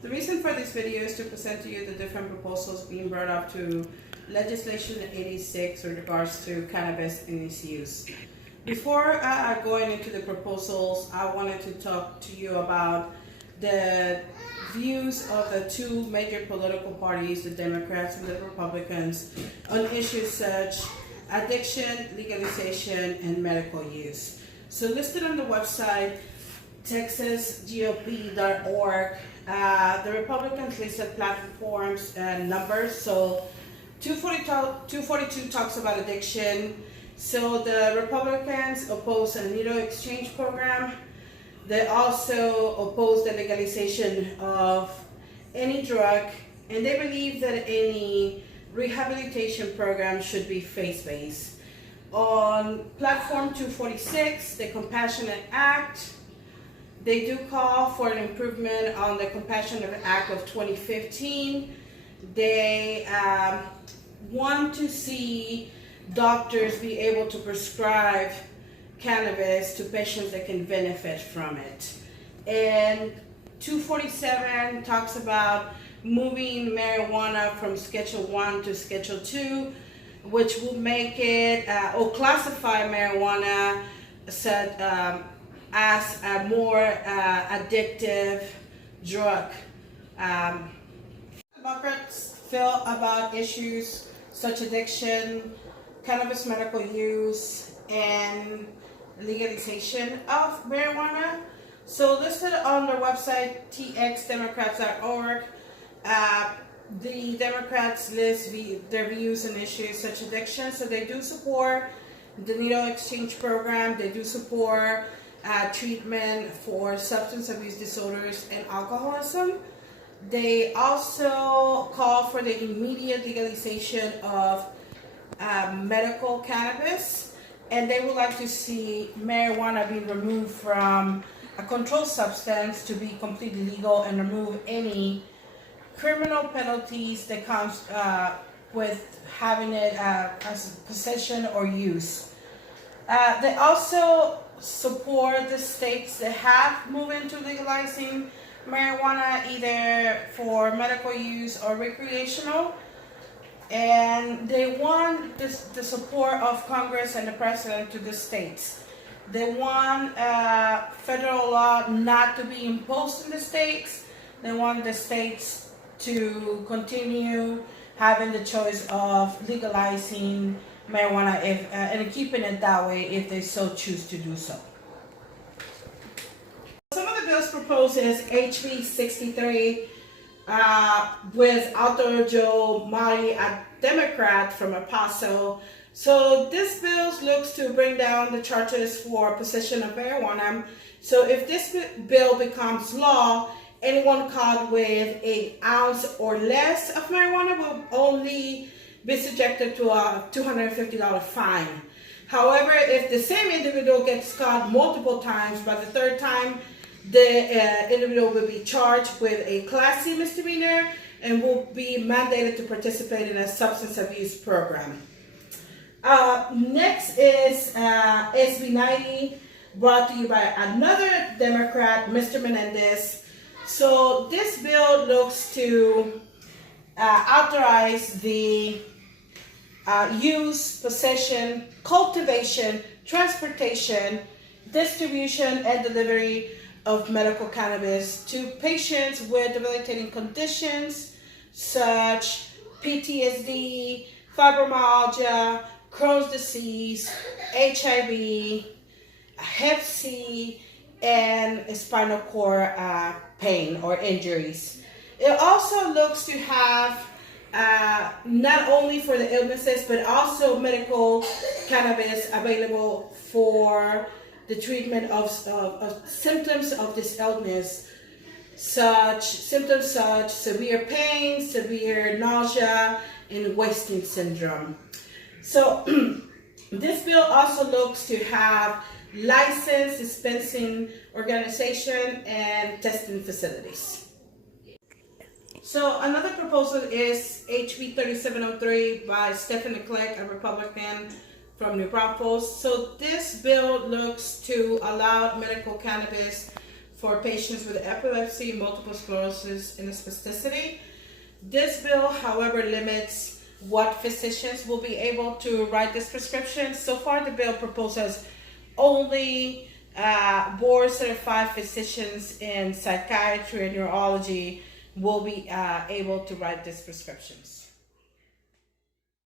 The reason for this video is to present to you the different proposals being brought up to Legislation 86 with regards to cannabis and its use. Before going into the proposals, I wanted to talk to you about the views of the two major political parties, the Democrats and the Republicans, on issues such addiction, legalization, and medical use. So listed on the website texasgop.org, the Republicans listed platforms and numbers. So 242 talks about addiction. So the Republicans oppose a needle exchange program. They also oppose the legalization of any drug, and they believe that any rehabilitation program should be faith-based. On platform 246, the Compassionate Act, they do call for an improvement on the Compassionate Act of 2015. They want to see doctors be able to prescribe cannabis to patients that can benefit from it. And 247 talks about moving marijuana from Schedule 1 to Schedule 2, which will make it, or classify marijuana as a more addictive drug. Democrats feel about issues such addiction, cannabis medical use, and legalization of marijuana. So listed on their website, txdemocrats.org, the Democrats list their views on issues such as addiction. So they do support the needle exchange program. They do support treatment for substance abuse disorders and alcoholism. They also call for the immediate legalization of medical cannabis, and they would like to see marijuana be removed from a controlled substance to be completely legal, and remove any criminal penalties that comes with having it as possession or use. They also support the states that have moved into legalizing marijuana either for medical use or recreational. And they want the support of Congress and the President to the states. They want federal law not to be imposed in the states. They want the states to continue having the choice of legalizing marijuana and keeping it that way if they so choose to do so. Some of the bills proposed is HB 63 with Alto Joe Mari, a Democrat from El Paso. So this bill looks to bring down the charges for possession of marijuana. So if this bill becomes law, anyone caught with an ounce or less of marijuana will only be subjected to a $250 fine. However, if the same individual gets caught multiple times, by the third time, the individual will be charged with a Class C misdemeanor and will be mandated to participate in a substance abuse program. Next is SB 90, brought to you by another Democrat, Mr. Menendez. So this bill looks to authorize the use, possession, cultivation, transportation, distribution, and delivery of medical cannabis to patients with debilitating conditions such PTSD, fibromyalgia, Crohn's disease, HIV, Hep C, and spinal cord pain or injuries. It also looks to have not only for the illnesses, but also medical cannabis available for the treatment of symptoms of this illness, such severe pain, severe nausea, and wasting syndrome. So this bill also looks to have licensed dispensing organization and testing facilities. So another proposal is HB 3703 by Stephanie Clegg, a Republican from New Braunfels. So this bill looks to allow medical cannabis for patients with epilepsy, multiple sclerosis, and spasticity. This bill, however, limits what physicians will be able to write this prescription. So far, the bill proposes only board-certified physicians in psychiatry and neurology will be able to write these prescriptions.